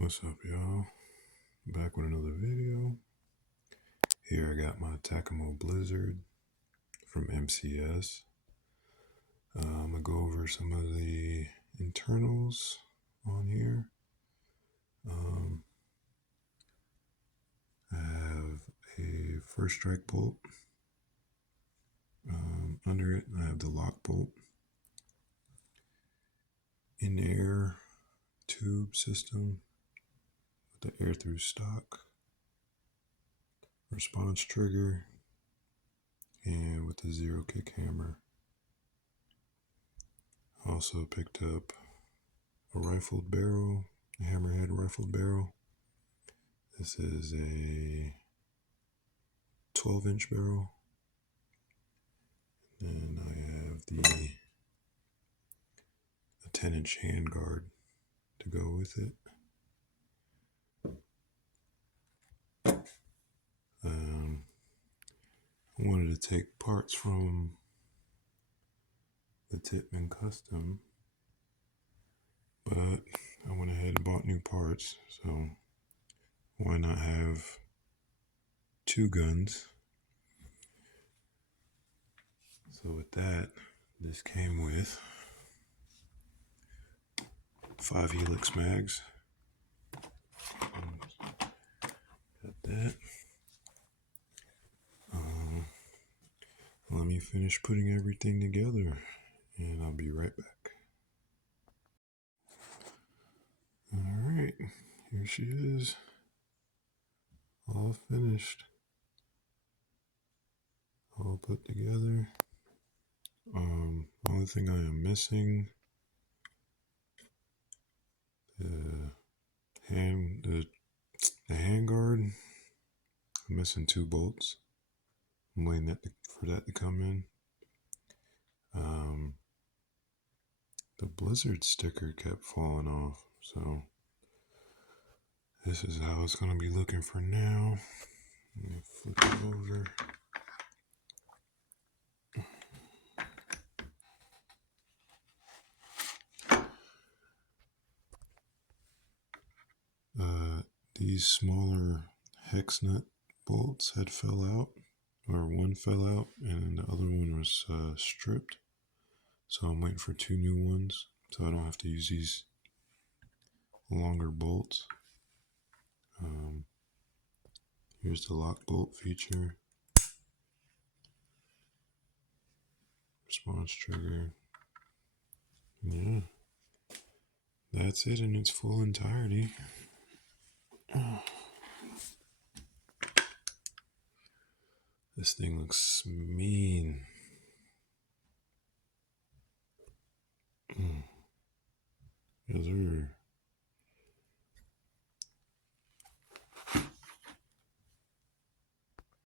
What's up, y'all? Back with another video. Here I got my Tacamo Blizzard from MCS. I'm gonna go over some of the internals on here. I have a first strike bolt. Under it, I have the lock bolt. In-air tube system with the air through stock. Response trigger. And with the zero kick hammer. Also picked up a rifled barrel, a hammerhead rifled barrel. This is a 12-inch barrel. And I have the 10-inch handguard to go with it. I wanted to take parts from the Tippmann custom, but I went ahead and bought new parts, so why not have two guns? So with that, this came with 5 helix mags. Got that. Let me finish putting everything together and I'll be right back. Alright, here she is. All finished. All put together. Only thing I am missing, the handguard. I'm missing 2 bolts. I'm waiting for that to come in. The Blizzard sticker kept falling off, so this is how it's going to be looking for now. Let me flip it over. These smaller hex nut bolts had fell out, or one fell out and the other one was stripped. So I'm waiting for 2 new ones so I don't have to use these longer bolts. Here's the lock bolt feature. Response trigger. Yeah. That's it in its full entirety. This thing looks mean.